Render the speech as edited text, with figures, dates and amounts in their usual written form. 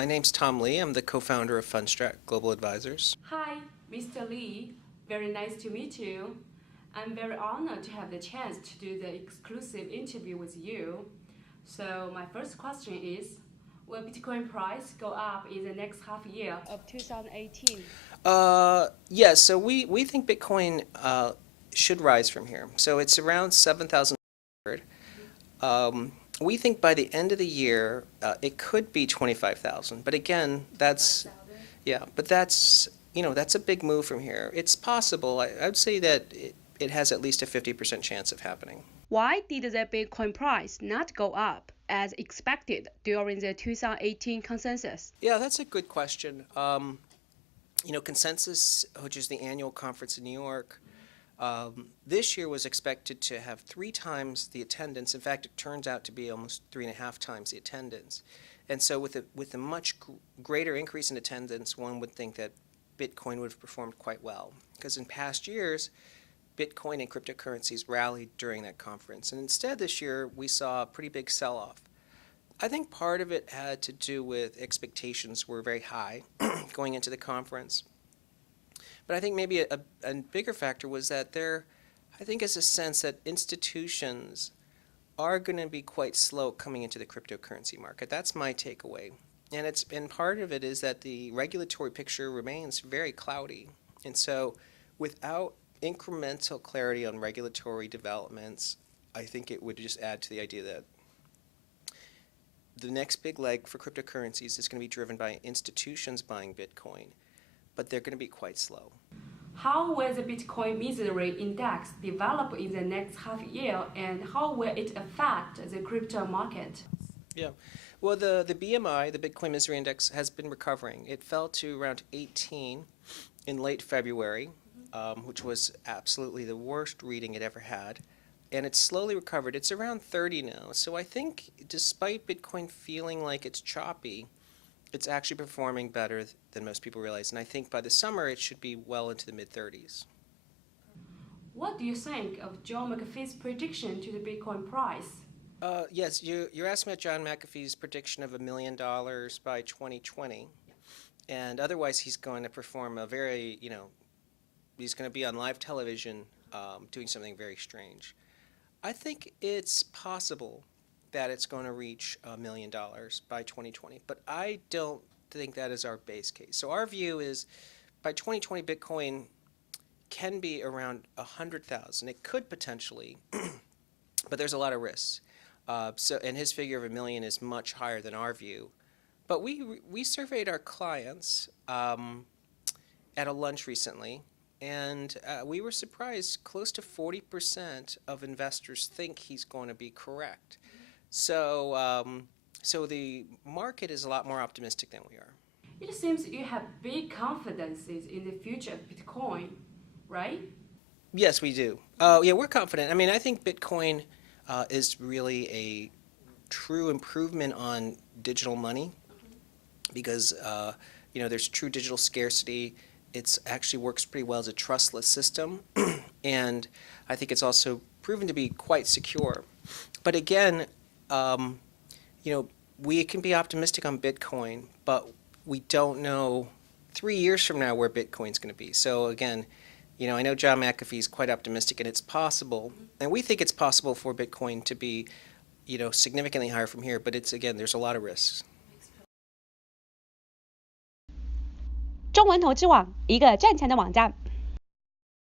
My name's Tom Lee. I'm the co-founder of Fundstrat Global Advisors. Hi, Mr. Lee. Very nice to meet you. I'm very honored to have the chance to do the exclusive interview with you. So my first question is, will Bitcoin price go up in the next half year of 2018? Yes, so we think Bitcoin should rise from here. So it's around 7,000. We think by the end of the year, it could be 25,000. But again, that's that's a big move from here. It's possible. I would say that it has at least a 50% chance of happening. Why did the Bitcoin price not go up as expected during the 2018 consensus? Yeah, that's a good question. Consensus, which is the annual conference in New York, this year was expected to have 3 times the attendance. In fact, it turns out to be almost 3.5 times the attendance. And so with a much greater increase in attendance, one would think that Bitcoin would have performed quite well. Because in past years, Bitcoin and cryptocurrencies rallied during that conference. And instead this year, we saw a pretty big sell-off. I think part of it had to do with expectations were very high going into the conference. But I think maybe a bigger factor was that I think is a sense that institutions are going to be quite slow coming into the cryptocurrency market. That's my takeaway. And part of it is that the regulatory picture remains very cloudy. And so without incremental clarity on regulatory developments, I think it would just add to the idea that the next big leg for cryptocurrencies is going to be driven by institutions buying Bitcoin, but they're going to be quite slow. How will the Bitcoin Misery Index develop in the next half year, and how will it affect the crypto market? Yeah. Well, the BMI, the Bitcoin Misery Index, has been recovering. It fell to around 18 in late February, which was absolutely the worst reading it ever had. And it's slowly recovered. It's around 30 now. So I think despite Bitcoin feeling like it's choppy, it's actually performing better than most people realize. And I think by the summer, it should be well into the mid-30s. What do you think of John McAfee's prediction to the Bitcoin price? Yes, you're asking about John McAfee's prediction of $1 million by 2020. And otherwise, he's going to perform he's going to be on live television doing something very strange. I think it's possible that it's going to reach $1 million by 2020, but I don't think that is our base case. So our view is by 2020, Bitcoin can be around 100,000. It could potentially, but there's a lot of risks. And his figure of $1 million is much higher than our view. But we surveyed our clients at a lunch recently, and we were surprised close to 40% of investors think he's going to be correct. So the market is a lot more optimistic than we are. It seems you have big confidences in the future of Bitcoin, right? Yes, we do. Yeah, we're confident. I mean, I think Bitcoin is really a true improvement on digital money because there's true digital scarcity. It actually works pretty well as a trustless system, and I think it's also proven to be quite secure. But again, we can be optimistic on Bitcoin, but we don't know 3 years from now where Bitcoin's going to be. So again, I know John McAfee is quite optimistic, and it's possible, and we think it's possible for Bitcoin to be, significantly higher from here. But there's a lot of risks. 中文投资网，一个赚钱的网站。